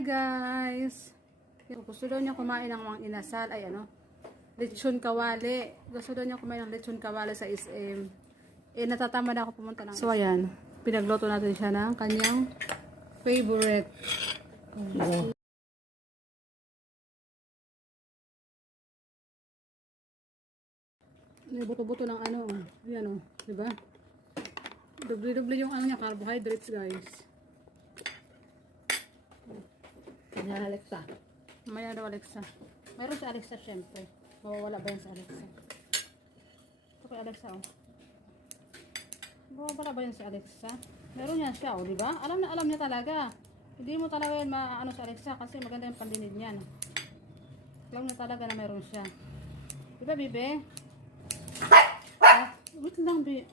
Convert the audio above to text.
Hi guys! Gusto daw niya kumain ng mga inasal, ay ano, lechon kawali. Gusto daw niya kumain ng lechon kawali sa SM. Natatamad ako pumunta ng SM. So ayan, pinagluto natin siya ng kanyang favorite. Buto-buto ng ano, yan o, diba? Doble-doble yung ano niya, carbohydrates guys. Kanya Alexa. Maya daw Alexa. Mayroon si Alexa syempre. Mawawala ba yan sa Alexa? Ito kay Alexa oh. Mawawala ba yan si Alexa? Meron yan siya oh, diba? Alam na alam niya talaga. Hindi mo talaga yan maano sa Alexa kasi maganda yung pandinig niyan. Alam niya talaga na meron siya. Diba, Bibe? Wait lang, Bibe.